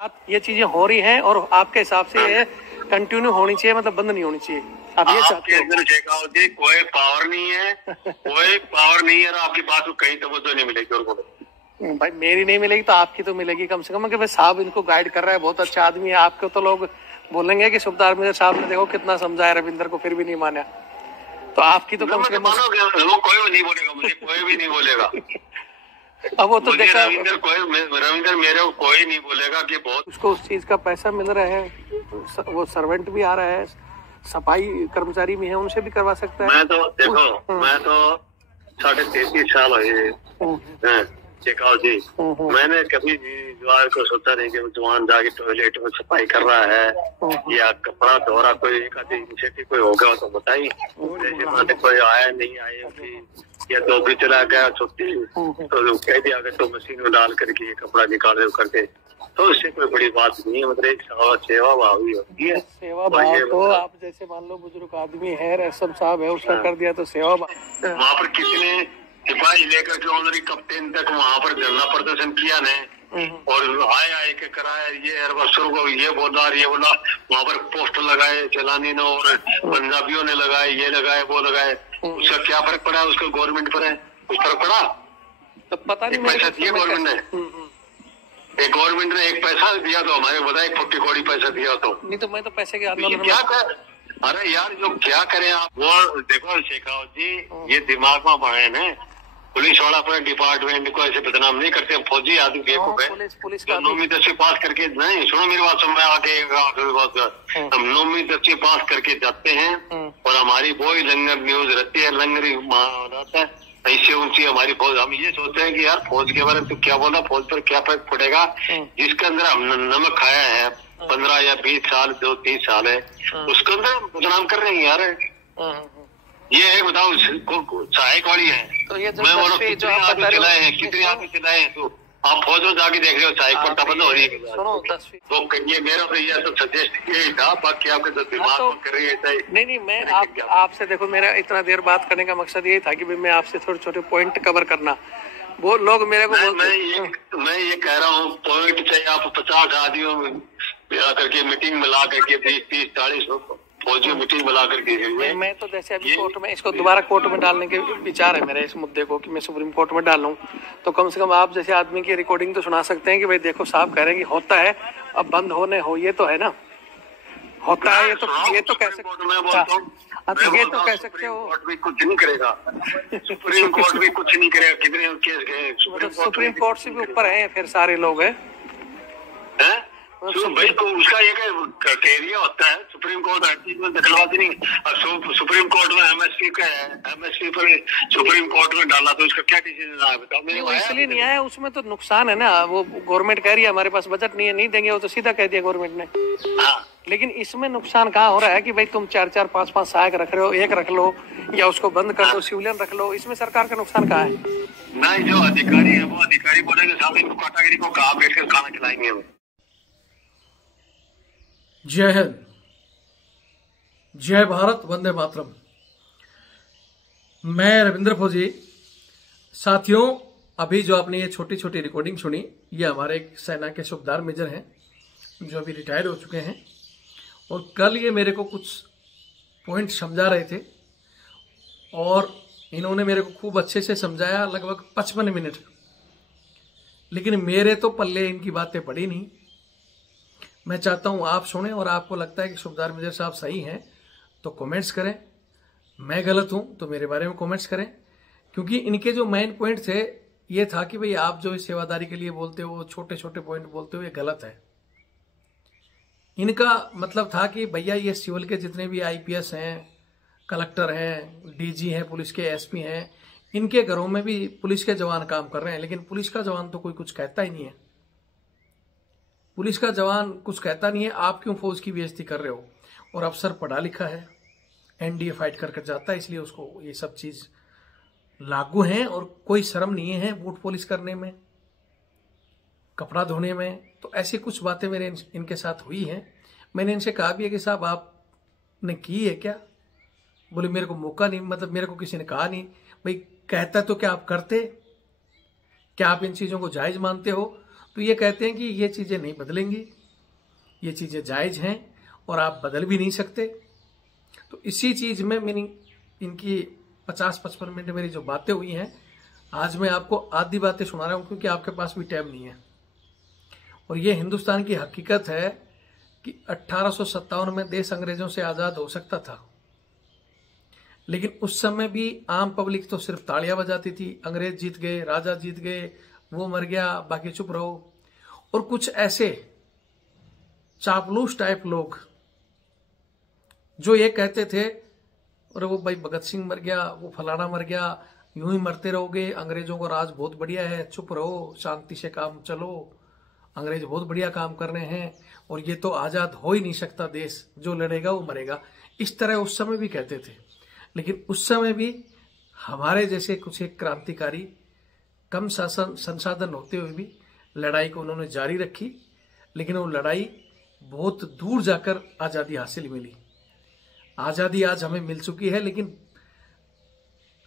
ये चीजें हो रही हैं और आपके हिसाब से ये कंटिन्यू होनी चाहिए, मतलब बंद नहीं होनी चाहिए, आप ये चाहते हो? जी कोई पावर नहीं है, कोई पावर नहीं है, आपकी बात को कहीं तवज्जो नहीं मिलेगी। और भाई मेरी नहीं मिलेगी तो आपकी तो मिलेगी कम से कम, कि भाई साहब इनको गाइड कर रहा है, बहुत अच्छा आदमी है। आपको तो लोग बोलेंगे कि सुबेदार मिर्जा साहब ने देखो कितना समझाया रविंदर को, फिर भी नहीं माना, तो आपकी तो कम से कम मानोगे। वो कोई भी नहीं बोलेगा, मुझे कोई भी नहीं बोलेगा। अब वो तो देखा रविंदर मेरे को कोई नहीं बोलेगा कि बहुत उसको उस चीज का पैसा मिल रहा है, वो सर्वेंट भी आ रहा है, सफाई कर्मचारी भी है, उनसे भी करवा सकता है। मैं तो देखो मैं तो 33.5 साल हुए शेखावत जी, मैंने कभी भी जवान को सोचा नहीं कि जवान जाके टॉयलेट में सफाई कर रहा है या कपड़ा धो रहा, कोई इनिशिएटिव कोई होगा तो बताइए। जैसे कोई आया नहीं आए या दो भी चला गया छुट्टी तो कह दिया अगर तो मशीन में डाल करके कपड़ा निकाले करके, तो उससे कोई बड़ी बात नहीं है। मतलब एक सेवा भाव ही होती है। सेवा भाव तो आप जैसे मान लो बुजुर्ग आदमी है, रसम साहब है, उसका कर दिया तो सेवा भाव। वहाँ पर कितने सिपाही लेकर के ऑनरी कप्तान तक वहाँ पर धरना प्रदर्शन किया ने, और आए के कराया, ये अरबसर को ये बोला वहाँ पर पोस्टर लगाए चलानी ने, और पंजाबियों ने लगाए, ये लगाए वो लगाए, उसका क्या फर्क पड़ा? उसका गवर्नमेंट पर है, कुछ फर्क पड़ा? तो पता नहीं पैसा दिया गवर्नमेंट ने, एक गवर्नमेंट ने एक पैसा दिया तो हमारे बताए 40 करोड़ पैसा दिया तो नहीं, तो मैं तो पैसे के आंदोलन क्या कर। अरे यार जो क्या करें आप, वो देखो शेखावत जी, ये दिमाग में बढ़े ना, पुलिस वाला अपने डिपार्टमेंट को ऐसे बदनाम नहीं करते। फौजी आदमी बेवकूफ है, पुलिस का 9वीं 10वीं पास करके, नहीं सुनो मेरी बात, समय आके हम 9वीं 10वीं पास करके जाते हैं और हमारी वही लंगर न्यूज रहती है, लंगरी रहता है, ऐसे ऊंची हमारी फौज। हम ये सोचते हैं कि यार फौज के बारे में तो क्या बोला, फौज पर क्या फर्क पड़ेगा, जिसके अंदर हम नमक खाया है 15 या 20 साल, 2-3 साल है, उसके अंदर बदनाम कर रहे हैं यार। ये है बताओ, सहायक वाली है तो ये मैं बोलो कितने आदमी चलाए हैं, कितने आदमी चलाए हैं, तो आप फौज में जाके देख रहे हो सहायक पर तबंध हो रही है। तो ये मेरा तो ये तो सजेस्ट यही था, बाकी आपके तो दिमाग में कर रही है। नहीं मैं आपसे देखो, मेरा इतना देर बात करने का मकसद यही था कि मैं आपसे थोड़े छोटे पॉइंट कवर करना। वो लोग मेरे को मैं ये कह रहा हूँ, पॉइंट चाहिए आप 50 आदमियों में करके मीटिंग मिला करके 20-30-40 फौजी मीटिंग बुला करके। मैं तो जैसे अभी कोर्ट में इसको दोबारा कोर्ट में डालने के विचार है मेरे, इस मुद्दे को कि मैं सुप्रीम कोर्ट में डालूं, तो कम से कम आप जैसे आदमी की रिकॉर्डिंग तो सुना सकते हैं कि भाई देखो साहब कह रहे हैं कि होता है, अब बंद होने हो, ये तो है ना, होता है, ये तो कह सकते हो, ये तो कह सकते हो। कोर्ट भी कुछ नहीं करेगा, सुप्रीम कोर्ट भी कुछ नहीं करेगा, कितने केस गए सुप्रीम कोर्ट से भी ऊपर है फिर सारे लोग हैं। भाई तो उसका एक क्राइटेरिया होता है, सुप्रीम कोर्ट हर चीज में दखलबाजी नहीं। और सुप्रीम कोर्ट में एमएसपी पर सुप्रीम कोर्ट में डाला तो उसका क्या डिसीजन आया बताओ? मेरे इसलिए नहीं आया, उसमें तो नुकसान है ना, वो गवर्नमेंट कह रही है हमारे पास बजट नहीं है, नहीं देंगे, वो तो सीधा कह दिया गवर्नमेंट ने। लेकिन इसमें नुकसान कहाँ हो रहा है कि भाई तुम 4-4, 5-5 सहायक रख रहे हो, एक रख लो या उसको बंद कर दो, सिविलियन रख लो, इसमें सरकार का नुकसान कहाँ है? नहीं, जो अधिकारी है वो अधिकारी बोलेंगे साहब इनको कैटेगरी को कहाँ बैठ कर खाना खिलाएंगे। जय हिंद, जय भारत, वंदे मातरम। मैं रविंद्र फौजी। साथियों, अभी जो आपने ये छोटी छोटी रिकॉर्डिंग सुनी, ये हमारे एक सेना के सुबेदार मेजर हैं जो अभी रिटायर हो चुके हैं, और कल ये मेरे को कुछ पॉइंट समझा रहे थे और इन्होंने मेरे को खूब अच्छे से समझाया, लगभग 55 मिनट, लेकिन मेरे तो पल्ले इनकी बातें पड़ी नहीं। मैं चाहता हूं आप सुने, और आपको लगता है कि सुबेदार मेजर साहब सही हैं तो कमेंट्स करें, मैं गलत हूं तो मेरे बारे में कमेंट्स करें, क्योंकि इनके जो मेन पॉइंट थे ये था कि भाई आप जो इस सेवादारी के लिए बोलते हो, छोटे छोटे पॉइंट बोलते हो, ये गलत है। इनका मतलब था कि भैया ये सिविल के जितने भी आईपीएस हैं, कलेक्टर हैं, डीजी हैं, पुलिस के एसपी हैं, इनके घरों में भी पुलिस के जवान काम कर रहे हैं, लेकिन पुलिस का जवान तो कोई कुछ कहता ही नहीं है। पुलिस का जवान कुछ कहता नहीं है, आप क्यों फौज की बेइज्जती कर रहे हो? और अफसर पढ़ा लिखा है, एनडीए फाइट करके जाता है, इसलिए उसको ये सब चीज लागू है और कोई शर्म नहीं है बूट पॉलिश करने में, कपड़ा धोने में। तो ऐसी कुछ बातें मेरे इनके साथ हुई हैं। मैंने इनसे कहा भी है कि साहब आपने की है क्या? बोले मेरे को मौका नहीं, मतलब मेरे को किसी ने कहा नहीं। भाई कहता तो क्या आप करते? क्या आप इन चीजों को जायज मानते हो? तो ये कहते हैं कि ये चीजें नहीं बदलेंगी, ये चीजें जायज हैं और आप बदल भी नहीं सकते। तो इसी चीज में मीनिंग इनकी 50-55 मिनट मेरी जो बातें हुई हैं, आज मैं आपको आधी बातें सुना रहा हूं क्योंकि आपके पास भी टाइम नहीं है। और ये हिंदुस्तान की हकीकत है कि 1857 में देश अंग्रेजों से आजाद हो सकता था, लेकिन उस समय भी आम पब्लिक तो सिर्फ तालियां बजाती थी, अंग्रेज जीत गए, राजा जीत गए, वो मर गया, बाकी चुप रहो। और कुछ ऐसे चापलूस टाइप लोग जो ये कहते थे, अरे वो भाई भगत सिंह मर गया, वो फलाना मर गया, यूं ही मरते रहोगे, अंग्रेजों का राज बहुत बढ़िया है, चुप रहो, शांति से काम चलो, अंग्रेज बहुत बढ़िया काम कर रहे हैं और ये तो आजाद हो ही नहीं सकता देश, जो लड़ेगा वो मरेगा। इस तरह उस समय भी कहते थे। लेकिन उस समय भी हमारे जैसे कुछ एक क्रांतिकारी कम संसाधन होते हुए भी लड़ाई को उन्होंने जारी रखी, लेकिन वो लड़ाई बहुत दूर जाकर आजादी हासिल मिली। आजादी आज हमें मिल चुकी है, लेकिन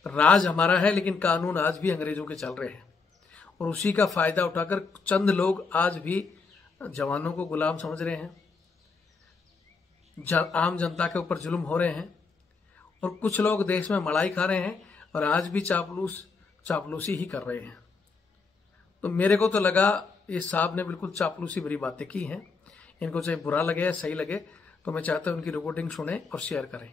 राज हमारा है, लेकिन कानून आज भी अंग्रेजों के चल रहे हैं और उसी का फायदा उठाकर चंद लोग आज भी जवानों को गुलाम समझ रहे हैं, आम जनता के ऊपर जुल्म हो रहे हैं और कुछ लोग देश में मलाई खा रहे हैं और आज भी चापलूसी ही कर रहे हैं। तो मेरे को तो लगा ये साहब ने बिल्कुल चापलूसी भरी बातें की हैं। इनको चाहे बुरा लगे या सही लगे, तो मैं चाहता हूं उनकी रिकॉर्डिंग सुने और शेयर करें।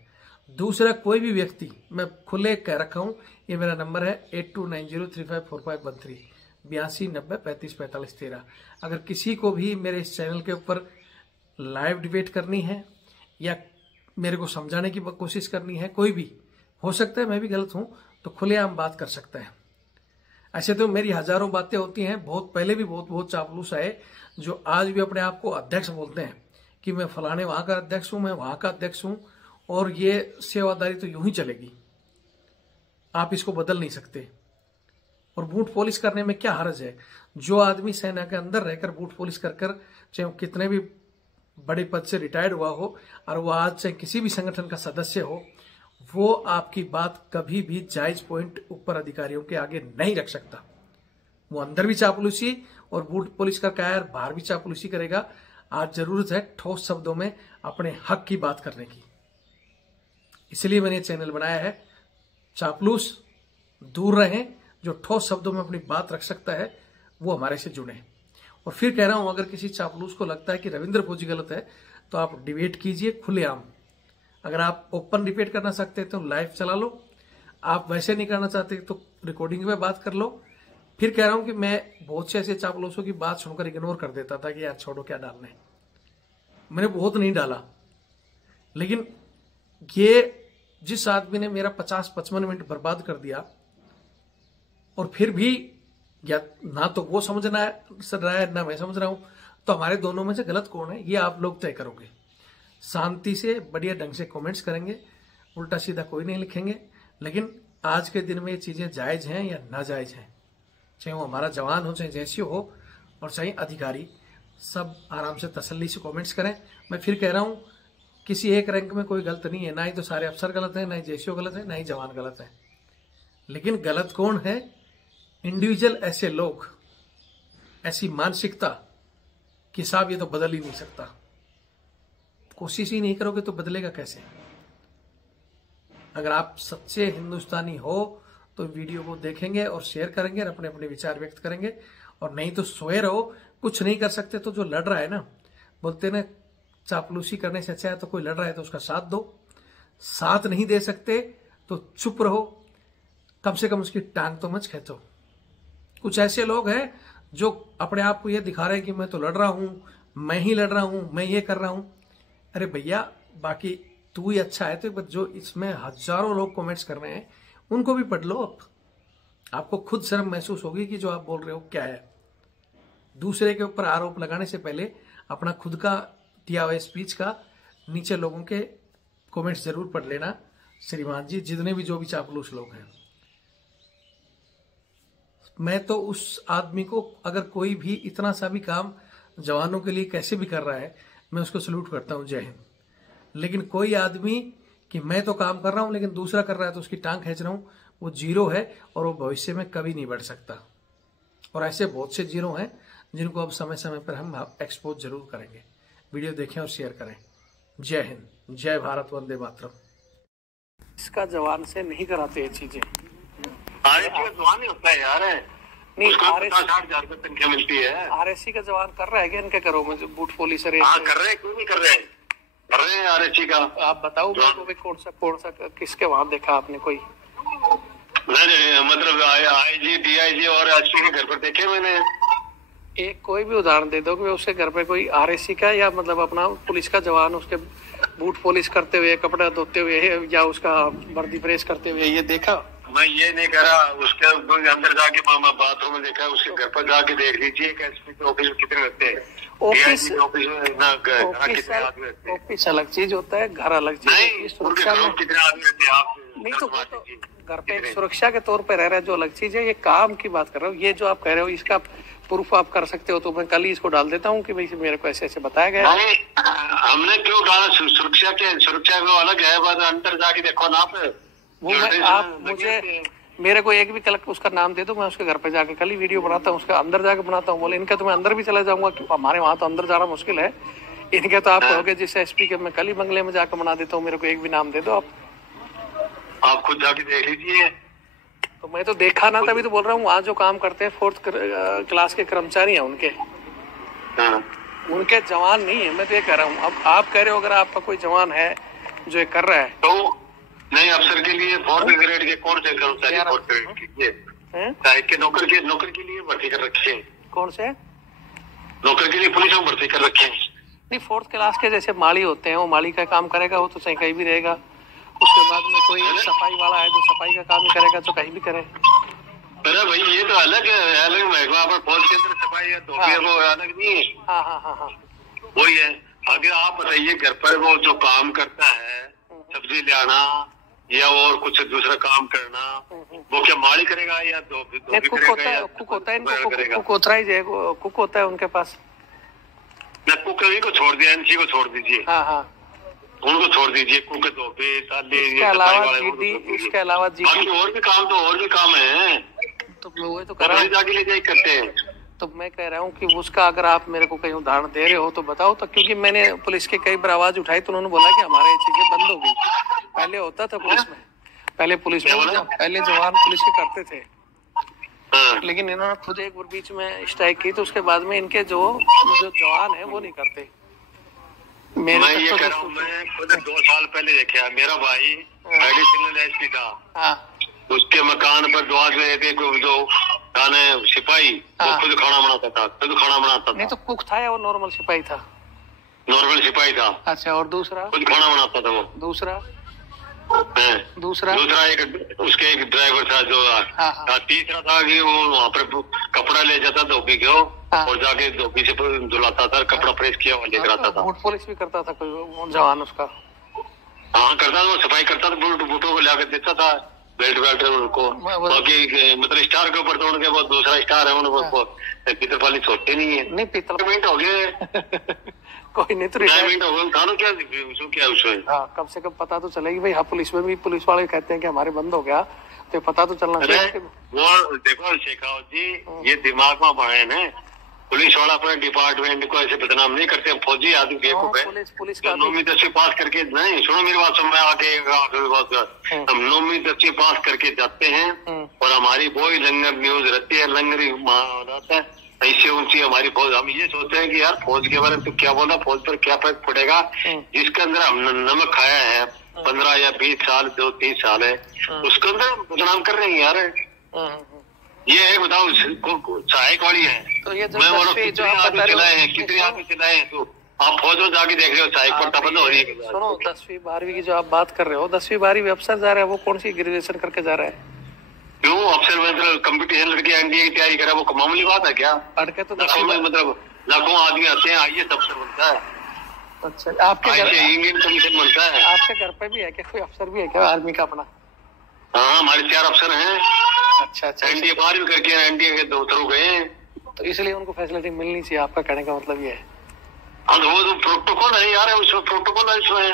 दूसरा, कोई भी व्यक्ति, मैं खुले कह रखा हूं, ये मेरा नंबर है 8290354513 8290354513। अगर किसी को भी मेरे इस चैनल के ऊपर लाइव डिबेट करनी है या मेरे को समझाने की कोशिश करनी है, कोई भी हो सकता है मैं भी गलत हूं, तो खुलेआम बात कर सकता है। ऐसे तो मेरी हजारों बातें होती हैं। बहुत पहले भी बहुत चापलूस आए जो आज भी अपने आप को अध्यक्ष बोलते हैं कि मैं फलाने वहां का अध्यक्ष हूं, मैं वहां का अध्यक्ष हूं और ये सेवादारी तो यूं ही चलेगी, आप इसको बदल नहीं सकते। और बूट पॉलिश करने में क्या हर्ज है? जो आदमी सेना के अंदर रहकर बूट पॉलिश कर चाहे वो कितने भी बड़े पद से रिटायर्ड हुआ हो और वो आज चाहे किसी भी संगठन का सदस्य हो, वो आपकी बात कभी भी जायज पॉइंट ऊपर अधिकारियों के आगे नहीं रख सकता। वो अंदर भी चापलूसी और बूट पॉलिश करके आया, बाहर भी चापलूसी करेगा। आज जरूरत है ठोस शब्दों में अपने हक की बात करने की, इसलिए मैंने चैनल बनाया है। चापलूस दूर रहें, जो ठोस शब्दों में अपनी बात रख सकता है वो हमारे से जुड़े। और फिर कह रहा हूं, अगर किसी चापलूस को लगता है कि रविंद्र फौजी गलत है, तो आप डिबेट कीजिए खुलेआम। अगर आप ओपन डिबेट करना चाहते हैं तो लाइव चला लो, आप वैसे नहीं करना चाहते तो रिकॉर्डिंग में बात कर लो। फिर कह रहा हूं कि मैं बहुत से ऐसे चापलूसों की बात सुनकर इग्नोर कर देता था कि यार छोड़ो, क्या डालना है। मैंने बहुत नहीं डाला, लेकिन ये जिस आदमी ने मेरा 50-55 मिनट बर्बाद कर दिया और फिर भी या ना तो वो समझ रहा है ना मैं समझ रहा हूं, तो हमारे दोनों में से गलत कौन है ये आप लोग तय करोगे। शांति से बढ़िया ढंग से कमेंट्स करेंगे, उल्टा सीधा कोई नहीं लिखेंगे। लेकिन आज के दिन में ये चीजें जायज हैं या नाजायज हैं, चाहे वो हमारा जवान हो, चाहे जैसी हो, और चाहे अधिकारी, सब आराम से तसल्ली से कमेंट्स करें। मैं फिर कह रहा हूं, किसी एक रैंक में कोई गलत नहीं है, ना ही तो सारे अफसर गलत है, ना ही जेसीओ गलत है, ना ही जवान गलत है। लेकिन गलत कौन है? इंडिविजुअल ऐसे लोग, ऐसी मानसिकता कि साहब ये तो बदल ही नहीं सकता। कोशिश ही नहीं करोगे तो बदलेगा कैसे? अगर आप सच्चे हिंदुस्तानी हो तो वीडियो को देखेंगे और शेयर करेंगे और अपने अपने विचार व्यक्त करेंगे, और नहीं तो सोए रहो। कुछ नहीं कर सकते तो जो लड़ रहा है ना, बोलते ना चापलूसी करने से अच्छा है तो कोई लड़ रहा है तो उसका साथ दो। साथ नहीं दे सकते तो चुप रहो, कम से कम उसकी टांग तो मत खींचो। कुछ ऐसे लोग हैं जो अपने आप को ये दिखा रहे हैं कि मैं तो लड़ रहा हूं, मैं ही लड़ रहा हूं, मैं ये कर रहा हूं। अरे भैया, बाकी तू ही अच्छा है तो जो इसमें हजारों लोग कमेंट्स कर रहे हैं उनको भी पढ़ लो। आपको खुद शर्म महसूस होगी कि जो आप बोल रहे हो क्या है। दूसरे के ऊपर आरोप लगाने से पहले अपना खुद का दिया हुआ स्पीच का नीचे लोगों के कमेंट्स जरूर पढ़ लेना श्रीमान जी, जितने भी जो भी चापलूस लोग हैं। मैं तो उस आदमी को, अगर कोई भी इतना सा भी काम जवानों के लिए कैसे भी कर रहा है, मैं उसको सल्यूट करता हूं, जय हिंद। लेकिन कोई आदमी कि मैं तो काम कर रहा हूं लेकिन दूसरा कर रहा है तो उसकी टांग खींच रहा हूं, वो जीरो है और वो भविष्य में कभी नहीं बढ़ सकता। और ऐसे बहुत से जीरो हैं जिनको अब समय समय पर हम एक्सपोज जरूर करेंगे। वीडियो देखें और शेयर करें। जय हिंद, जय भारत, वंदे मातरम। इसका जवान से नहीं कराते ये चीजें। जवान ही होता है यार, नहीं, उसको 50,000 रुपए तनख्वाह मिलती है। RSC का जवान कर रहा है क्या इनके घरों में, जो बूट पोलिस हाँ कर रहे हैं, क्यों नहीं कर रहे हैं, कर रहे हैं RSC का। आप बताओ मेरे को भी कौन सा किसके वहां देखा आपने कोई? नहीं, मतलब IG DIG और SP के घर पर देखे मैंने। एक कोई भी उदाहरण दे दो कि उसके घर पे कोई RSC का या मतलब अपना पुलिस का जवान उसके बूट पॉलिश करते हुए, कपड़ा धोते हुए या उसका वर्दी प्रेस करते हुए ये देखा? मैं ये नहीं कह रहा, उसके अंदर जाके बाथरूम में देखा, उसके घर पर जाके देख लीजिए SP के ऑफिस में कितने रहते हैं। ऑफिस कितने ऑफिस अलग चीज होता है, घर अलग चीज होती है। सुरक्षा में कितने आदमी रहते हैं आप? नहीं तो वो तो घर पे एक सुरक्षा के तौर पे रह रहा है जो अलग चीज है। ये काम की बात कर रहा हूँ। ये जो आप कह रहे हो इसका प्रूफ आप कर सकते हो तो मैं कल ही इसको डाल देता हूँ कि भाई मेरे को ऐसे ऐसे बताया गया। हमने क्यों डाला? सुरक्षा को अलग है, बस अंदर जाके देखो ना आप। वो आप मुझे मेरे को एक भी कल उसका नाम दे दो, मैं उसके घर पे जाके कल ही वीडियो बनाता हूँ, उसका अंदर जाके बनाता हूँ। बोले इनका तो मैं अंदर भी चला जाऊंगा, हमारे वहां तो अंदर जाना मुश्किल है। इनके तो आप कहोगे जिस SP के मैं कल ही बंगले में जाकर बना देता हूँ। मेरे को एक भी नाम दे दो आप खुद जाके देख लीजिए। तो मैं तो देखा ना, तभी तो बोल रहा हूँ। वहाँ जो काम करते हैं 4th क्लास के कर्मचारी हैं उनके, उनके जवान नहीं है। मैं तो ये कह रहा हूँ, अब आप कह रहे हो अगर आपका कोई जवान है जो ये कर रहा है तो नहीं, अफसर के लिए 4th ग्रेड के कौन से कर्मचारी 4th ग्रेड के नौकर के लिए भर्ती कर रखे हैं? कौन से नौकर के लिए पुलिस में भर्ती कर रखे हैं? नहीं, 4th क्लास के जैसे माली होते हैं, वो माली का काम करेगा, वो तो चाहे कहीं भी रहेगा। उसके बाद में कोई सफाई वाला है जो सफाई का काम करेगा तो कहीं भी करे। अरे भाई ये तो अलग है, अलग महकमा पर फौज के अंदर सफाई है, धोबी वो अलग नहीं है। हाँ वही है। अगर आप बताइए घर पर वो जो काम करता है, सब्जी ले आना या और कुछ दूसरा काम करना, वो क्या माली करेगा या धोबी करेगा या कुक होता है? इनको कुक होता है उनके पास ना। कुक को छोड़ दिया, NC को छोड़ दीजिए। हाँ उनको छोड़ दीजिए, कुक धोबी ताले। इसके अलावा बाकी और भी काम है। तो मैं तो कर रहा हूँ जाके ले जाए करते हैं। तो मैं कह रहा हूँ कि उसका अगर आप मेरे को कहीं उदाहरण दे रहे हो तो बताओ। तो क्योंकि मैंने पुलिस के कई बार आवाज उठाई तो उन्होंने बोला कि हमारे ये चीजें बंद हो गई। पहले होता था पुलिस में, पहले जवान पुलिस के करते थे, लेकिन इन्होंने खुद एक बार बीच में स्ट्राइक की तो उसके बाद में इनके जो जवान है वो नहीं करते। मैं ये कह रहा हूँ, मैं खुद 2 साल पहले देखा, मेरा भाई एडिशनल SP था, उसके मकान पर 2 आदमी रहते जो खाने सिपाही, वो खुद खाना बनाता था। नहीं तो कुक था या वो नॉर्मल सिपाही था? नॉर्मल सिपाही था। अच्छा, और दूसरा खुद खाना बनाता था वो। दूसरा एक उसके एक ड्राइवर था जो तीसरा था कि वो वहाँ पर कपड़ा ले जाता धोबी को और जाके धोबी से धुलाता था, कपड़ा प्रेस किया और लेकर आता था। बूट पॉलिश भी करता था कोई जवान उसका? हाँ करता था, वो सफाई करता था, बूटों को लाकर देता था, बेल्ट उनको। बाकी मतलब स्टार के ऊपर तो उनके बहुत दूसरा स्टार है, उनको पीतल पाली छोड़ते नहीं है। नहीं पीतल मिनट हो गए कोई नहीं तो हाँ, कम से कम पता तो चलेगी भाई। हाँ, पुलिस में भी पुलिस वाले कहते हैं कि हमारे बंद हो गया, तो पता तो चलना चाहिए। वो देखो शेखावत जी, ये दिमाग में बढ़े ना, पुलिस वाला अपने डिपार्टमेंट को ऐसे बदनाम नहीं करते। फौजी आदमी पुलिस का 9वीं 10वीं पास करके नहीं, सुनो मेरी बात, सुन मैं आगे हम 9वीं 10वीं पास करके जाते हैं और हमारी वही लंगर न्यूज रहती है, लंगरी रहता है, ऐसे ऊंची हमारी फौज। हम ये सोचते हैं कि यार फौज के बारे में तो क्या बोला, फौज पर क्या फर्क पड़ेगा, जिसके अंदर हम नमक खाया है 15 या 20 साल 2-3 साल है, उसके अंदर बदनाम कर रहे हैं यार। ये है, बताओ सहायक वाली है तो ये मैं बोलो कितने आदमी चलाए हैं तो आप फौज में जाके देख रहे हो सहायक पट्टा बंद हो रही है। सुनो, 10वीं 12वीं की जो आप बात कर रहे हो, 10वीं 12वीं अफसर जा रहा है, वो कौन सी ग्रेजुएशन करके जा रहा है? क्यों अफसर मतलब कंपटीशन लड़के NDA की तैयारी करा, वो मामूली बात है क्या? पढ़ के तो मतलब लाखों आदमी आते हैं, IAS अफसर बनता है। अच्छा, आपके इंडियन कमीशन बनता है। आपके घर पे भी है क्या कोई अफसर भी है क्या आर्मी का अपना? हाँ, हमारे 4 अफसर हैं। अच्छा, NDA 12वीं करके NDA के 2 तरह गए, तो इसलिए उनको फैसिलिटी मिलनी चाहिए। आपका कहने का मतलब ये है? हाँ, वो तो प्रोटोकॉल है यार, उसमें प्रोटोकॉल है इसमें।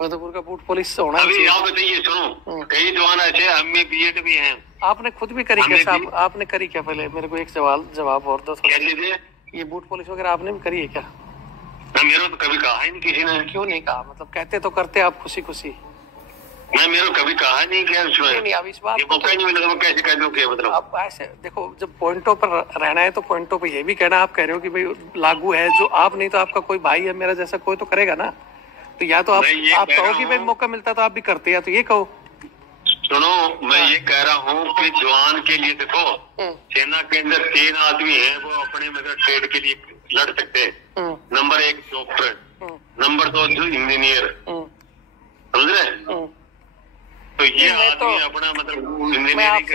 उदयपुर का बूट पुलिस होना अभी आप बताइए, सुनो कई जवान ऐसे हम BEd भी हैं। आपने खुद भी करी क्या साहब? आपने करी क्या? पहले मेरे को एक जवाब और दो। क्या चीजें? ये बूट पॉलिश वगैरह आपने भी करी है क्या? मैं मेरे को तो कभी कहा ही नहीं किसी ने। क्यों नहीं कहा? मतलब कहते तो करते आप खुशी खुशी। मैं मेरे को कभी कहा नहीं क्या उसमें। नहीं, अब इस बात ये मौका नहीं मिला तो मैं कैसे कह दूं क्या मतलब। अब ऐसे देखो, जब पॉइंटों पर रहना है तो पॉइंटों पे ये भी कहना, आप कह रहे हो कि भाई लागू है जो आप नहीं तो आपका कोई भाई है मेरा जैसा कोई तो करेगा ना। तो या तो आप कहो कि भाई मौका मिलता तो आप भी करते, या तो ये कहो। सुनो, मैं ये कह रहा हूँ कि जवान के लिए देखो, सेना के अंदर 3 आदमी हैं वो अपने मतलब ट्रेड के लिए लड़ सकते हैं। नंबर 1 डॉक्टर, नंबर 2 जो इंजीनियर, समझ रहे। तो ये आदमी अपना मतलब इंजीनियरिंग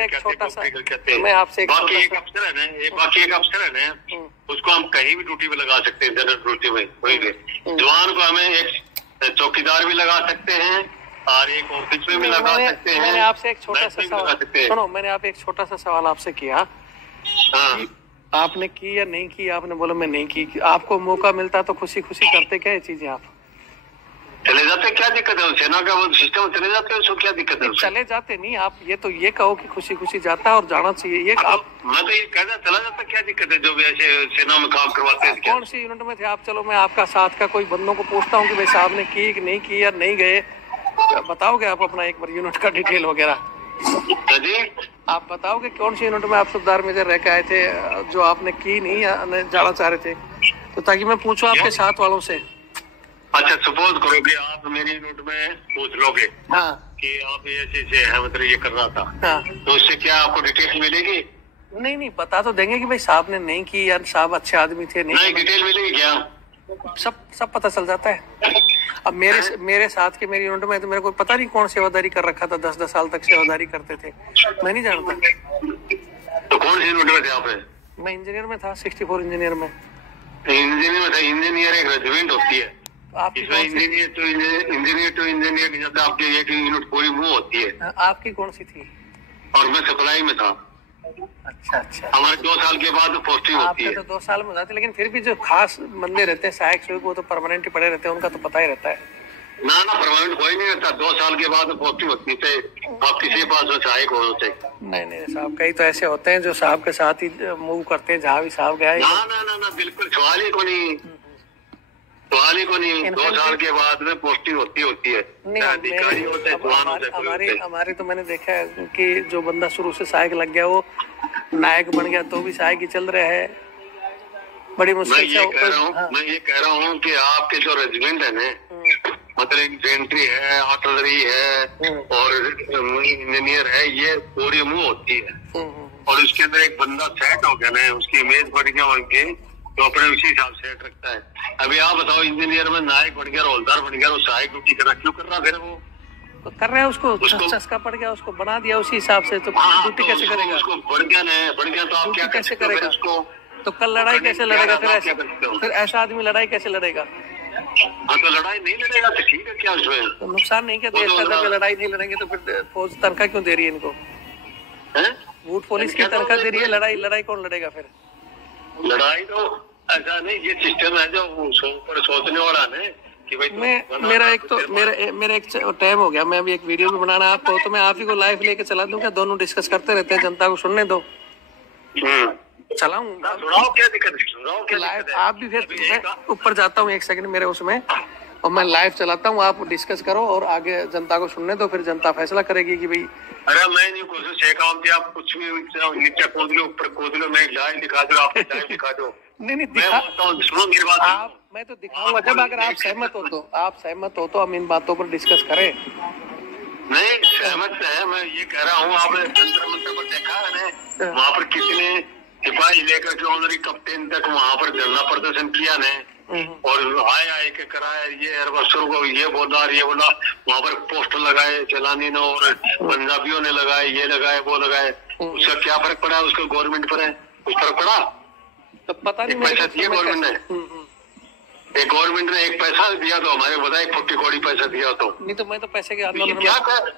करते हैं। बाकी एक अफसर है ना, उसको हम कहीं भी ड्यूटी पे लगा सकते हैं, जनरल ड्यूटी में कोई भी। जवान को हमें एक चौकीदार भी लगा सकते हैं और एक ऑफिस में भी लगा सकते हैं। मैंने आपसे एक छोटा सा सवाल, सुनो, मैंने आप एक छोटा सा सवाल आपसे किया, आपने की या नहीं की? आपने बोला मैं नहीं की। आपको मौका मिलता तो खुशी खुशी करते क्या ये चीजें? आप चले जाते, क्या दिक्कत है? सेना का वो सिस्टम चले जाते हैं, उसको क्या दिक्कत है? चले जाते नहीं, आप ये कहो कि खुशी खुशी जाता है और जाना चाहिए। ये आप, मैं तो ये कहता चला जाता, क्या दिक्कत है? जो भी ऐसे सेना में काम करवाते हैं। कौन सी यूनिट में थे आप? चलो मैं आपका साथ का कोई बंदों को पूछता हूँ कि भाई साहब ने की कि नहीं की या नहीं गए, बताओगे आप अपना एक बार यूनिट का डिटेल वगैरह? आप बताओगे कौन सी यूनिट में आप सुबेदार मेजर रह के आए थे जो आपने की नहीं या जाना चाह रहे थे, तो ताकि मैं पूछूं आपके साथ वालों से। अच्छा, सपोज करो कि आप मेरी यूनिट में पूछ लोगे कि आप ऐसे है मतलब ये कर रहा था, तो उससे क्या आपको डिटेल मिलेगी? नहीं, बता तो देंगे कि भाई साहब ने नहीं की या साहब अच्छे आदमी थे। नहीं डिटेल मिलेगी क्या? सब पता चल जाता है। अब मेरे साथ के मेरी यूनिट में तो मेरे को पता नहीं कौन सेवादारी कर रखा था, 10 साल तक सेवादारी करते थे, मैं नहीं जानता। तो कौन सी यूनिट में थे आप? मैं इंजीनियर में था, 64 इंजीनियर में। इंजीनियर में था? इंजीनियर एक रेजिमेंट होती है, इसमें इंजीनियर टू इंजीनियर नहीं जाता, आपकी एक यूनिट पूरी मूव होती है। आपकी कौन सी थी? और मैं सप्लाई में था। अच्छा। हमारे 2 साल के बाद पोस्टिंग होती है। तो 2 साल में हो जाती, लेकिन फिर भी जो खास बंदे रहते हैं सहायक सेवक, वो तो परमानेंट ही पड़े रहते हैं, उनका तो पता ही रहता है ना। परमानेंट कोई नहीं रहता, 2 साल के बाद पोस्टिंग होती है, आप किसी के पास सहायक हो सकते। नहीं साहब, कई तो ऐसे होते हैं जो साहब के साथ ही मूव करते हैं जहाँ भी साहब गया। ना, बिल्कुल सवाल ही को नहीं। 2 साल के बाद में पोस्टिंग होती है। हमारे तो मैंने देखा है कि जो बंदा शुरू से सहायक लग गया वो नायक बन गया, तो भी सहायक ही चल रहा है, बड़ी मुश्किल से। मैं ये कह रहा हूँ कि आपके जो रेजिमेंट है ना, मतलब इन्फेंट्री है, आर्टिलरी है और इंजीनियर है, ये पूरी मूव होती है। और उसके अंदर एक बंदा सेट हो गया ना, उसकी इमेज बढ़ गया उनके, तो अपने उसी हिसाब से सेट रखता है। अभी आप बताओ, इंजीनियर में नायक बन गया, हौलदार बन गया, वो सहायक ड्यूटी कर रहा, क्यों कर रहा? फिर वो तो कर रहा है, उसको चस्का पड़ गया, उसको बना दिया उसी हिसाब से, तो ड्यूटी कैसे करेगा? उसको बढ़ गया तो आप क्या कैसे करेगा उसको? तो कल लड़ाई कैसे लड़ेगा? फिर ऐसा आदमी लड़ाई कैसे लड़ेगा? तो लड़ाई नहीं लड़ेगा तो ठीक है, क्या उसमें तो नुकसान नहीं? क्या देश का? लड़ाई नहीं लड़ेंगे तो फिर फौज तनख्वाह क्यों दे रही है इनको? बूट पुलिस की तनख्वाह दे रही है, लड़ाई कौन लड़ेगा फिर? लड़ाई तो ऐसा नहीं, ये सिस्टम है जो ऊपर सोचने वाला है कि भाई मेरा एक टाइम हो गया, मैं अभी एक वीडियो भी बनाना है आपको, तो मैं आप ही को लाइव लेके चला दूं क्या? दोनों डिस्कस करते रहते हैं, जनता को सुनने दो। चलाऊं? क्या दिक्कत है? लाइव आप भी, फिर ऊपर जाता हूँ 1 सेकंड मेरे उसमें, और मैं लाइव चलाता हूँ, आप डिस्कस करो और आगे जनता को सुनने दो, फिर जनता फैसला करेगी कि भाई। अरे मैं नहीं कोशिश है काम की, आप कुछ भी नीचे कूद लो, ऊपर कूद लो, मैं लाइव दिखा दो, आप लाइव दिखा दो। नहीं दिखा, सुनो मेरी बात। आप, मैं तो दिखाऊंगा जब अगर आप सहमत हो तो हम इन बातों पर डिस्कस करें। नहीं सहमत है, मैं ये कह रहा हूँ, आपने जंतर मंतर पर देखा है वहाँ पर कितने सिपाही लेकर के ऑनरी कप्तान तक वहाँ पर धरना प्रदर्शन किया ने, और आए के कराया, ये अरबसर को ये बोला वहाँ पर पोस्टर लगाए चलानी ने, और पंजाबियों ने लगाए, ये लगाए वो लगाए, उसका क्या फर्क पड़ा? उसका गवर्नमेंट पर है, कुछ फर्क पड़ा? तो पता नहीं, पैसा दिया गवर्नमेंट ने, गवर्नमेंट ने 1 पैसा दिया तो हमारे बताए 40 करोड़ पैसा दिया तो नहीं, तो मैं तो पैसे के आंदोलन क्या कर?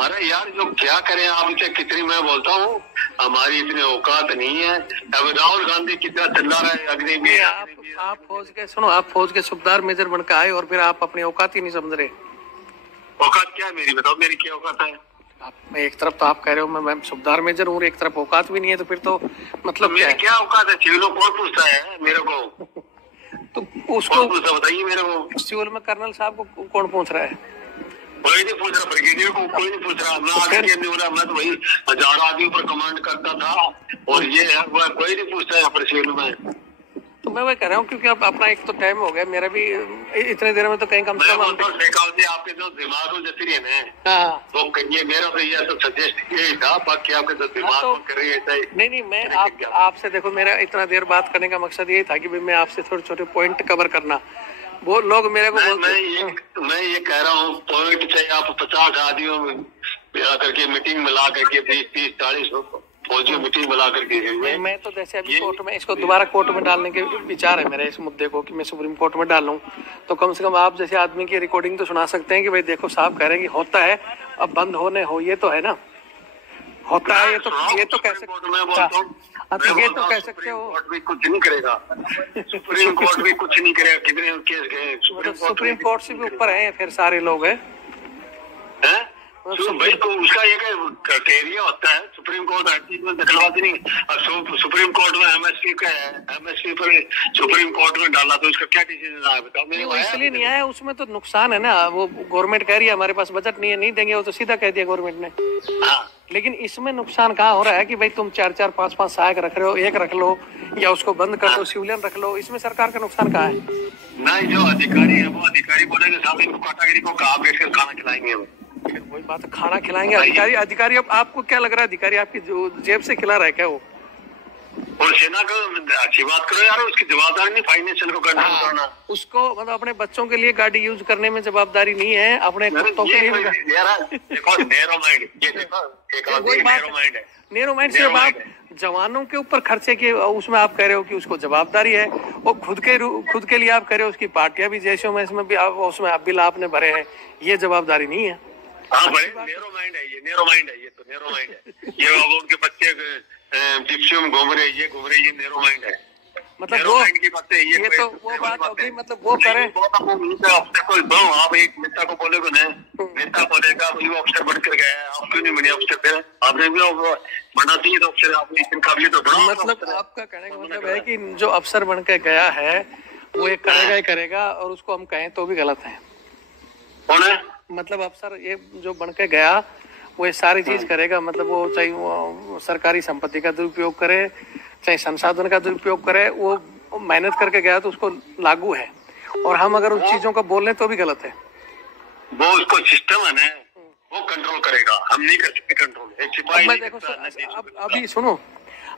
अरे यार जो क्या करें आप, कितनी मैं बोलता हूँ हमारी इतनी औकात नहीं है। अब राहुल गांधी कितना चिल्ला रहा है अग्नि में। आप फौज के सुबेदार मेजर बनकर आए और फिर आप अपनी औकात ही नहीं समझ रहे। औकात क्या है मेरी? बताओ मेरी क्या औकात है? आप एक तरफ तो आप कह रहे हो मैं सूबेदार मेजर हूँ, एक तरफ औकात भी नहीं है, तो फिर तो मतलब मेरे क्या औकात है? सिविल कौन पूछता है मेरे को? तो उसको बताइए मेरे को। सिविल में कर्नल साहब को कौन पूछ रहा है? कोई नहीं पूछ रहा, ब्रिगेडियर को कोई नहीं पूछ रहा। मैं आगे नहीं हो रहा, मैं तो वही 1000 आदमी पर कमांड करता था, और ये है कोई नहीं पूछता यहाँ पर सिविल में। तो मैं वही कह रहा हूँ, क्योंकि अब अपना एक तो टाइम हो गया, मेरा भी इतने देर में तो कहीं कम से कम आपके जो दिमाग में जैसे है तो ये मेरा तो ये तो सजेस्ट यही था, बाकी आपके जो दिमाग में कर रही है। नहीं मैं आपसे देखो, मेरा इतना देर बात करने का मकसद यही था कि भाई मैं आपसे थोड़े छोटे पॉइंट कवर करना। वो लोग मेरे को मैं ये कह रहा हूँ, पॉइंट चाहिए आप 50 आदमियों में करके मीटिंग मिला करके 20-30-40 फौजी मीटिंग बुला करके। मैं तो जैसे अभी कोर्ट में इसको दोबारा कोर्ट में डालने के विचार है मेरे, इस मुद्दे को कि मैं सुप्रीम कोर्ट में डालूं, तो कम से कम आप जैसे आदमी की रिकॉर्डिंग तो सुना सकते हैं कि भाई देखो साहब कह रहे हैं कि होता है, अब बंद होने हो, ये तो है ना, होता है, ये तो कह सकते ये तो कह सकते हो। कोर्ट भी कुछ नहीं करेगा, सुप्रीम कोर्ट भी कुछ नहीं करेगा। कितने केस गए सुप्रीम कोर्ट से भी ऊपर है फिर सारे लोग हैं। भाई तो उसका एक क्राइटेरिया होता है, सुप्रीम कोर्ट हर चीज में दखलबाजी नहीं। अब सुप्रीम कोर्ट में एमएसपी का है, एमएसपी पर सुप्रीम कोर्ट में डाला तो इसका क्या डिसीजन आया बताओ? मेरे को इसलिए नहीं आया, उसमें तो नुकसान है ना। वो गवर्नमेंट कह रही है हमारे पास बजट नहीं है, नहीं देंगे, वो तो सीधा कह दिया गवर्नमेंट ने। हाँ। लेकिन इसमें नुकसान कहाँ हो रहा है कि भाई तुम 4-4, 5-5 सहायक रख रहे हो, एक रख लो या उसको बंद कर दो, सिविलियन रख लो, इसमें सरकार का नुकसान कहाँ है? नहीं, जो अधिकारी है वो अधिकारी बोलेंगे साहब इनको कैटेगरी को कहाँ बैठ कर खाना खिलाएंगे वो। वही बात है, खाना खिलाएंगे अधिकारी। अब आपको क्या लग रहा है अधिकारी आपकी जो जेब से खिला रहा है क्या वो? और सेना का अच्छी बात करो यार, उसकी जवाबदारी नहीं फाइनेंशियल को कंट्रोल करना। उसको मतलब अपने बच्चों के लिए गाड़ी यूज करने में जवाबदारी नहीं है, अपने कुत्तों के लिए देखो नैरो माइंड, ये देखो नैरो माइंड से आप जवानों के ऊपर खर्चे के उसमें आप कह रहे हो कि उसको जवाबदारी है, और खुद के लिए आप कह रहे हो उसकी पार्टियां भी जैसों में इसमें भी उसमें बिल आपने भरे हैं, ये जवाबदारी नहीं है। हाँ बड़े नैरो माइंड है ये, नैरो माइंड है ये, तो नैरो माइंड है ये। अब उनके बच्चे जिप्सी में घूम रहे, ये नैरो माइंड है। मतलब वो की बातें ये तो वो बात होगी, मतलब वो करें आप एक नेता को बोलेगा ना, नेता बोलेगा वो अफसर बनकर गया है, आप क्यों नहीं बने अफसर? फिर आपने भी बना दी तो अफसर, आपने इतनी काबिलियत तो बना। मतलब आपका कहने का मतलब है कि जो अफसर बन के गया है वो ये करेगा ही करेगा, और उसको हम कहें तो भी गलत है। कौन है? मतलब अफसर ये जो बन के गया वो ये सारी चीज करेगा, मतलब वो चाहे वो सरकारी संपत्ति का दुरुपयोग करे, चाहे संसाधन का दुरुपयोग करे, वो मेहनत करके गया तो उसको लागू है, और हम अगर उन चीजों का बोल लें तो भी गलत है। वो उसको सिस्टम है ना, वो कंट्रोल करेगा, हम नहीं कर सकते कंट्रोल। सिपाही मैं देखो अभी सुनो,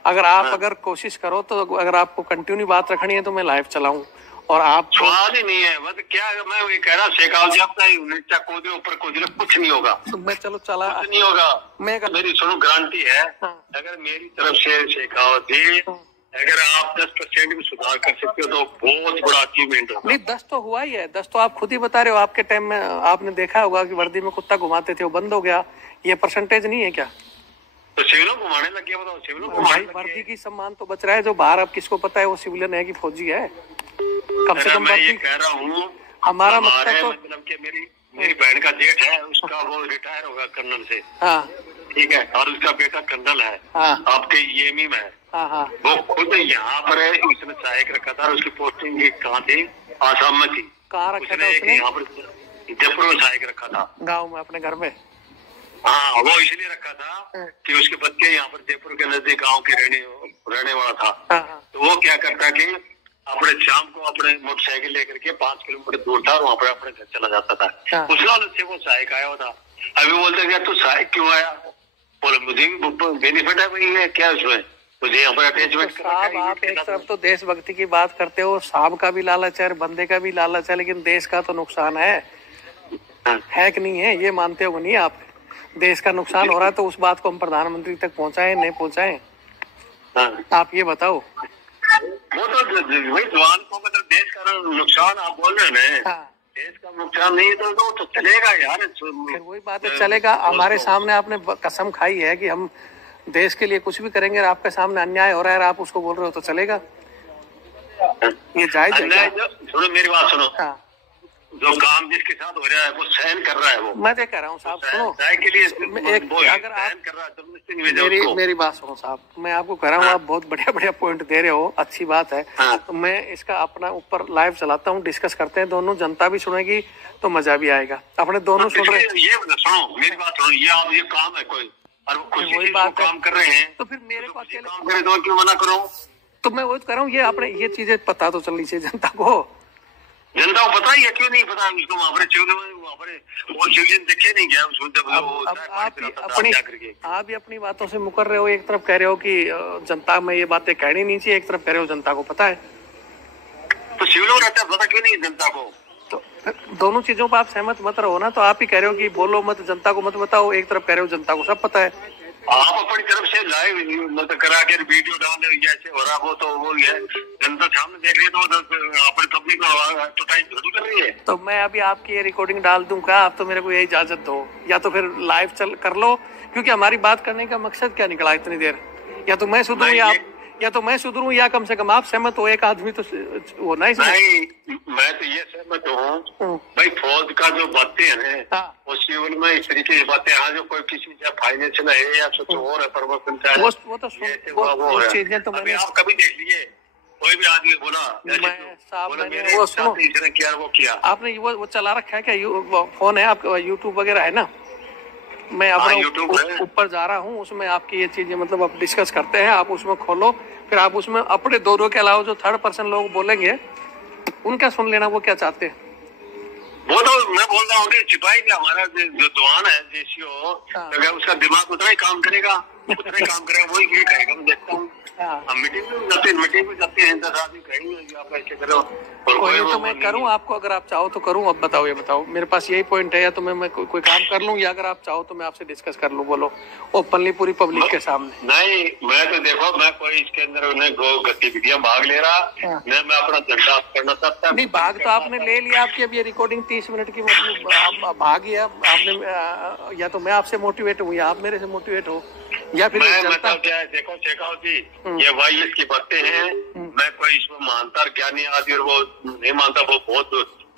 अगर आप अगर कोशिश करो तो अगर आपको कंटिन्यू बात रखनी है तो मैं लाइव चलाऊं, और आप सवाल ही नहीं है। मतलब क्या मैं ये कह रहा शेखावत ऊपर कुछ नहीं होगा। तो मैं चलो चला कुछ नहीं होगा। मैं मेरी सुनो गारंटी है, अगर मेरी तरफ से शेखावत जी अगर आप 10% भी सुधार कर सकते हो तो बहुत बड़ा अचीवमेंट होगा। नहीं 10 तो हुआ ही है, 10 तो आप खुद ही बता रहे हो। आपके टाइम में आपने देखा होगा कि वर्दी में कुत्ता घुमाते थे, वो बंद हो गया, ये परसेंटेज नहीं है क्या? तो सिविलों घुमाने लग गया, बताओ सिविलों भाई वर्दी की सम्मान तो बच रहा है, जो बाहर अब किसको पता है वो सिविलियन है कि फौजी है? कम से कम मैं ये कह रहा हूँ हमारा मकसद तो मतलब कि मेरी बहन का जेठ है, उसका वो रिटायर होगा कर्नल से। हाँ ठीक है, और उसका बेटा कर्नल है। हाँ। आपके ईएमई में है। हाँ हाँ। वो खुद यहाँ पर है, उसने सहायक रखा था, उसकी पोस्टिंग कहाँ थी? आसाम में थी। कहाँ रखा था उसने? यहाँ पर जयपुर में सहायक रखा था, गाँव में अपने घर में। हाँ, वो इसलिए रखा था कि उसके बच्चे यहाँ पर जयपुर के नजदीक गाँव के रहने वाला था। तो वो क्या करता कि अपने शाम को अपने मोटरसाइकिल लेकर के 5 किलोमीटर दूर था, वहाँ पर अपने घर चला जाता था। उस लालच से वो सहायक आया हुआ था। अभी बोलते क्या तू सहायक क्यों आया? बोले मुझे भी बेनिफिट है भाई, है क्या उसमें मुझे यहाँ पर अटैचमेंट। साहब आप एक तरफ तो देशभक्ति की बात करते हो, साहब का भी लालच है, बंदे का भी लालच है, लेकिन देश का तो नुकसान है कि नहीं है? ये मानते हो नहीं आप? देश का नुकसान हो रहा है तो उस बात को हम प्रधानमंत्री तक पहुँचाएं नहीं पहुँचाएं? आप ये बताओ। वो तो वही जवान को मतलब देश का नुकसान आप बोल रहे हैं ना। देश का नुकसान नहीं है तो चलेगा यार। फिर वही बात है, चलेगा। हमारे सामने आपने कसम खाई है कि हम देश के लिए कुछ भी करेंगे, और आपके सामने अन्याय हो रहा है और आप उसको बोल रहे हो तो चलेगा? ये जायज है? सुनो मेरी बात सुनो। जो काम जिसके साथ हो रहा है वो सहन कर रहा है। वो मैं देख रहा हूँ साहब, सुनो के लिए अगर आप मेरी बात सुनो साहब, मैं आपको कह रहा हूँ, आप बहुत बढ़िया बढ़िया पॉइंट दे रहे हो, अच्छी बात है। तो मैं इसका अपना ऊपर लाइव चलाता हूँ, डिस्कस करते हैं दोनों, जनता भी सुनेगी तो मजा भी आएगा। अपने दोनों सुन रहे हैं। ये सुनो मेरी बात सुनो, ये आप ये काम है कोई और वही बात काम कर रहे हैं, तो फिर मेरे को अकेले काम करे तो क्यों मना करो? तो मैं वही कह रहा हूँ, ये अपने ये चीजें पता तो चलनी चाहिए जनता को। जनता को पता ही है, क्यों नहीं पता उसको? वहाँ पर देखे नहीं गया उसको जब आप भी अपनी बातों से मुकर रहे हो। एक तरफ कह रहे हो कि जनता में ये बातें कहनी नहीं चाहिए, एक तरफ कह रहे हो जनता को पता है। तो सिविल में रहता है, पता क्यों नहीं जनता को? तो दोनों चीजों पर आप सहमत मत रहो ना। तो आप ही कह रहे हो कि बोलो मत, जनता को मत बताओ, एक तरफ कह रहे हो जनता को सब पता है। आप अपनी तरफ से लाइव मतलब करा के वीडियो डाल रहे जैसे हो रहा, वो तो वो है, जनता सामने देख रही है तो अपनी पब्लिक को तो टाइम थोड़ी कर रही है। तो मैं अभी आपकी ये रिकॉर्डिंग डाल दूंगा, आप तो मेरे को यही इजाजत दो, या तो फिर लाइव चल कर लो, क्योंकि हमारी बात करने का मकसद क्या निकला इतनी देर? या तो मैं सुधरूं या तो मैं सुधरूं, या कम से कम आप सहमत हो, एक आदमी तो होना ही। नहीं, मैं तो ये सहमत हूँ भाई, फौज का जो बातें हैं वो सिविल में इस तरीके की बातें, यहाँ जो कोई किसी फाइनेंशियल है या कुछ और है, प्रमोशन का है, वो तो चीजें तो मैंने आप कभी देख लिए, कोई भी आदमी बोला वो सुनो किया वो किया। आपने वो चला रखा है क्या? फोन है आपका, यूट्यूब वगैरह है ना? मैं अपना ऊपर जा रहा हूँ, उसमें आपकी ये चीजें मतलब आप डिस्कस करते हैं, आप उसमें खोलो, फिर आप उसमें अपने दोनों के अलावा जो थर्ड पर्सन लोग बोलेंगे उनका सुन लेना, वो क्या चाहते हैं। वो तो मैं बोल रहा हूँ कि सिपाही का हमारा जो जवान है जेसीओ, अगर उसका दिमाग उतना ही काम करेगा, वही ये कहेगा। मैं देखता हूँ हम मीटिंग में जाते हैं 10 आदमी कहेंगे आप ऐसे करो, कोई तो मैं करूं आपको, अगर आप चाहो तो करूं। अब बताओ, ये बताओ, मेरे पास यही पॉइंट है, या तो मैं कोई काम कर लूं, या अगर आप चाहो तो मैं आपसे डिस्कस कर लूं। बोलो ओपनली पूरी पब्लिक के सामने। नहीं, मैं तो देखो, मैं कोई इसके अंदर गतिविधियां भाग ले रहा, मैं अपना झंडा करना चाहता। नहीं, भाग तो आपने ले लिया, आपकी अब ये रिकॉर्डिंग 30 मिनट की, मतलब भाग गया आपने। या तो मैं आपसे मोटिवेट हूँ, या आप मेरे से मोटिवेट हो, या फिर देखो शेखावत जी, ये वाईएस की बातें हैं, मैं कोई इसमें मानता ज्ञानी आदमी और वो नहीं मानता, वो बहुत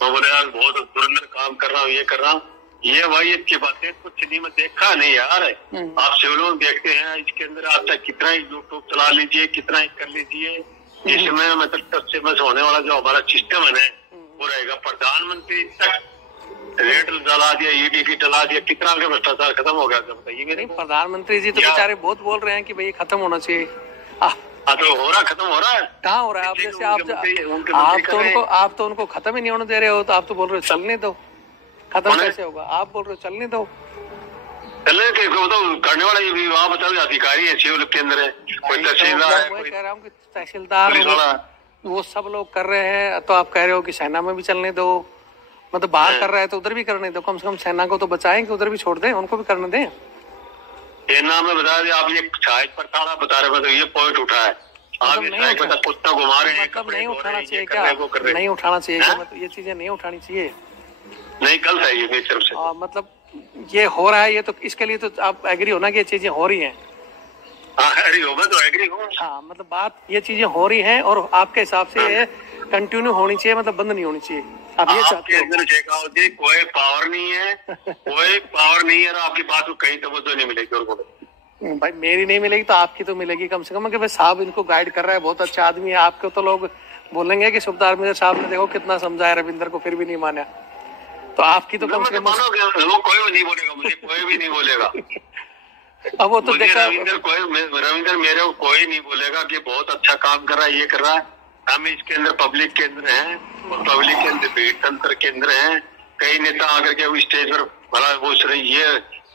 धुरंधर काम कर रहा हूँ, ये कर रहा हूँ, ये वाईएस की बातें कुछ नहीं, मैं देखा नहीं यार। आप सिविलों में देखते हैं, इसके अंदर आप चाहे कितना ही यूट्यूब चला लीजिए, कितना ही कर लीजिए, इसमें मतलब सबसे बस होने वाला जो हमारा सिस्टम है ना, वो रहेगा प्रधानमंत्री तक रेट डला दिया, ईडी की डला दिया, कितना का भ्रष्टाचार खत्म हो गया? बताइए मेरे। प्रधानमंत्री जी तो बेचारे बहुत बोल रहे हैं कि भाई खत्म होना चाहिए। तो हो रहा, खत्म हो रहा है, कहाँ हो रहा है? आप जैसे आप तो उनको खत्म ही नहीं होने दे रहे हो, तो आप तो बोल रहे हो चलने दो। खत्म कैसे होगा? आप बोल रहे हो चलने दो। चलने के तो करने वाला ये वहाँ बताओ अधिकारी है, सिविल के अंदर है, कोई तहसीलदार है, कह रहा हूँ कि तहसीलदार वो सब लोग कर रहे हैं, तो आप कह रहे हो कि सेना में भी चलने दो। मतलब बाहर कर रहा है तो उधर भी करने दो, कम से कम सेना को तो बचाएं कि उधर भी छोड़ दें, उनको भी करने दें। सेना में बता दें आप, ये साइड पर था बता रहे, मतलब ये पॉइंट उठा है, आप कुत्ता घुमा रहे हैं, मतलब नहीं उठाना चाहिए क्या? नहीं उठाना चाहिए क्या? मतलब ये चीजें नहीं उठानी चाहिए। नहीं, गलत है ये मेरी तरफ से। मतलब ये हो रहा है, ये तो इसके लिए तो आप एग्री हो ना कि ये चीजें हो रही हैं। हाँ, मतलब बात ये चीजें हो रही हैं, और आपके हिसाब से ये कंटिन्यू होनी चाहिए, मतलब बंद नहीं होनी चाहिए। आप ये चाहते हो? कोई पावर नहीं है, कोई पावर नहीं है, और आपकी बात को कहीं तवज्जो नहीं मिलेगी। और भाई मेरी नहीं मिलेगी तो आपकी तो मिलेगी कम से कम, कि भाई साहब इनको गाइड कर रहा है, बहुत अच्छा आदमी है। आपको तो लोग बोलेंगे कि सुबेदार मेजर साहब ने देखो कितना समझाया रविंदर को, फिर भी नहीं माना, तो आपकी तो कम से कम कोई भी नहीं बोलेगा, मुझे कोई भी नहीं बोलेगा। अब वो तो रविंदर मेरे को कोई नहीं बोलेगा कि बहुत अच्छा काम कर रहा है, ये कर रहा है। हम इसके अंदर पब्लिक के अंदर हैं, पब्लिक के अंदर भीड़ तंत्र के अंदर हैं। कई नेता आकर के स्टेज पर भला पूछ रहे, ये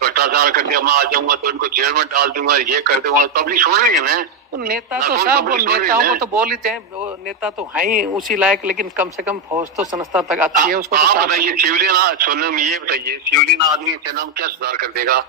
भ्रष्टाचार कर दिया, मैं आ जाऊंगा तो इनको जेल में डाल दूंगा, ये कर दूंगा, पब्लिक सुन रही है ना। तो नेता तो साहब, नेताओं को तो बोल ही हैं, वो नेता तो है ही उसी लायक, लेकिन कम से कम फौज तो संस्था तक अच्छी है उसको। बताइए सिविलियन, सुनने में ये बताइए, सिविलियन आदमी सेना में क्या सुधार कर देगा?